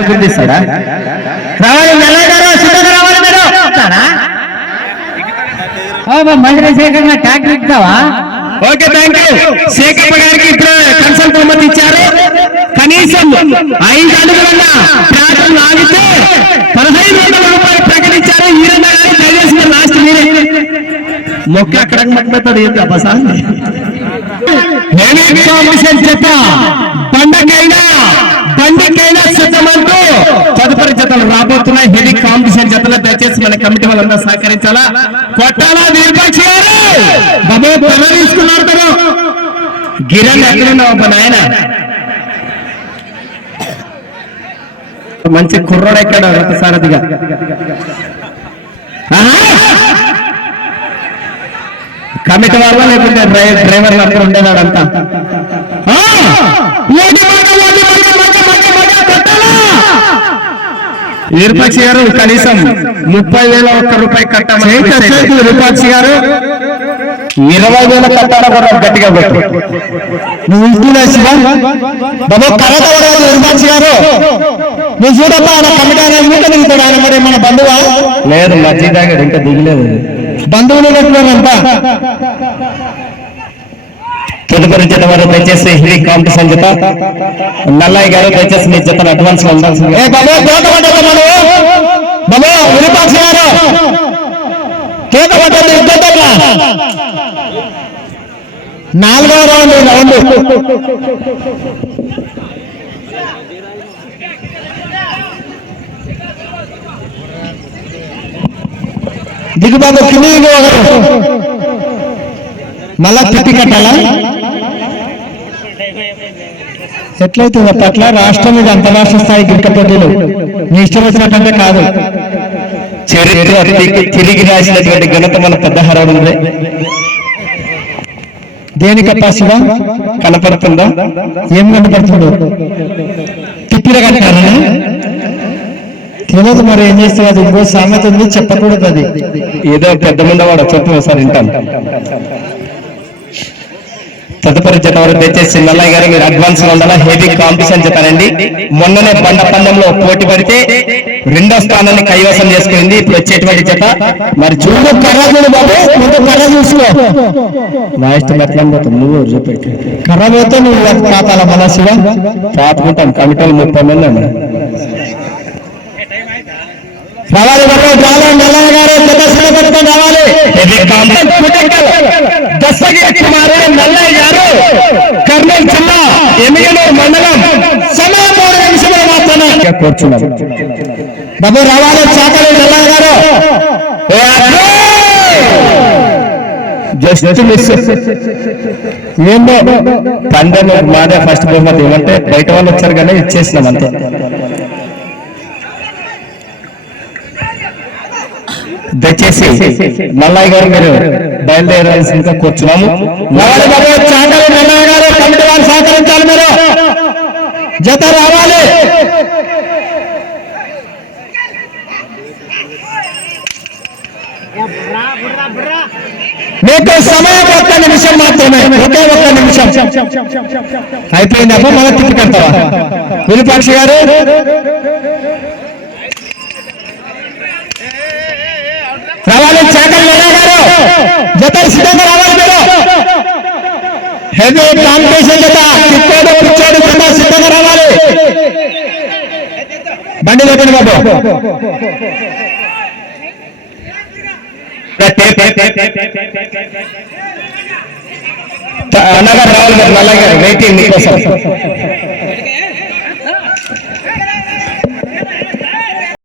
గుర్తిస్తాడా? రావాలి నల్లయ్య గారు సిద్ధంగా రావాలి మీరు. మంత్రి శేఖర్ ట్యాక్టర్ ఎక్కుతావా ఓకే థ్యాంక్ యూ శేఖర్ గారికి ఇప్పుడు కన్సల్ట్ బహుమతి ఇచ్చారు. కనీసం ఐదు అడుగులన్న ప్రాంతం ఆగితే పదహైదు వందల రూపాయలు ప్రకటించారు. ఈరన్న గారు దయచేసి లాస్ట్ మీరే. మొక్క అక్కడ మట్టుతాడు ఏంటి అబ్బసా కాంపిటీషన్ చెప్ప. బండకైనా బండకైనా సిద్ధమంటూ తదుపరి జతలు రాబోతున్నాయి. హెవీ కాంపిటీషన్ జతలు దయచేసి మన కమిటీ వాళ్ళందరూ సహకరించాలా? కొట్టాలా వీరపక్ష బాబు తీసుకున్నారు తను గిరణ్ ఎక్కడున్నావు అబ్బా నాయన? మంచి కుర్రోడు ఎక్కడ రథసారథిగా కమిటీ వాళ్ళ లేకుంటే డ్రై- డ్రైవర్లు అందరూ ఉండేవాడంతా విరూపాక్షి గారు కనీసం ముప్పై వేల ఒక్క రూపాయి కట్టమని విరూపాక్షి గారు ఇరవై వేల కట్టాల కూడా గట్టిగా పెట్టు. నువ్వు ఇంటిలో శివ బాబు కర్రత విరూపాక్షి గారు నువ్వు చూడబ్బా ఆయన కమిటీ అనేది మీట దిగుతాడు ఆయన మరి మన బంధువా? లేదు మధ్య దాకా ఇంకా దిగలేదు. బంధువులు పెట్టినారంతా తదుపరి జత వారు దయచేసి హిందీ కాంపిటీషన్ జత నల్లయ్య గారు దయచేసి మీ జతను అడ్వాన్స్ ఉండాల్సింది నాలుగో రౌండ్ రౌండ్. దిగుబాబు కిందికి మళ్ళా తిప్పి కట్టాలా? ఎట్లయితే అట్లా రాష్ట్రం మీద అంతరాష్ట్ర స్థాయి క్రికెట్ పోటీలు మీ ఇష్టం వచ్చినట్టంటే కాదు. చరిత్ర తిరిగి రాసినటువంటి ఘనత మన పెద్ద హరవుంది దేనికప్ప శివ? కనపడుతుందా? ఏం కనపడుతుందో? తిప్పిన కట్టారా తెలియదు మరి ఏం చేస్తే అది ఇంకో సామెత ఉంది చెప్పకూడదు అది. ఏదో పెద్ద ముందవాడు చెప్పు ఒకసారి వింటాను. తదుపరి జత వరకు దయచేసి నల్లయ్య గారు మీరు అడ్వాన్స్ ఉండాలా హెవీ కాంపిటీషన్ చెప్పారండి. మొన్ననే బండ పందెంలో పోటీ పడితే రెండో స్థానాన్ని కైవసం చేసుకుంది. ఇప్పుడు వచ్చేటువంటి జత. మరి చూడు కర్ర చూడు బాబు. ముందు కర్ర చూసుకో. నా ఇష్టం ఎట్లా పోతాం. నువ్వు కర్ర పోతే నువ్వు పాతుకుంటాం కమిటీలు ముప్పై మంది అండి రావాలి బాబు రావాలి మాత్రమే కూర్చున్నాం బాబు రావాలి చాకలి నల్లయ్య గారు. Just miss. మాదే ఫస్ట్ బహుమతి ఏమంటే బయట వాళ్ళు వచ్చారు కానీ ఇచ్చేసినాం అంతే. దయచేసి నల్లయ్య గారు మీరు బయలుదేరాల్సిందిగా కూర్చున్నాము. సహకరించాలి మీరు. జత రావాలి. మీకు సమయం ఒక్క నిమిషం మాత్రమే. ఒకే ఒక్క నిమిషం. అయిపోయిందప్ప మన తిప్పి కడతావా విలుపాక్షి గారు? రావాలి చాకలి గారు? జత సిద్ధంగా రావాలి మీరు. హెవీ కాంపిటీషన్ జత. తిప్పాడు పిచ్చాడు జత సిద్ధంగా రావాలి. బండి లేపండి బాబు. అన్నగారు రావాలి మరి నల్లయ్య వెయిటింగ్ మీకోసం.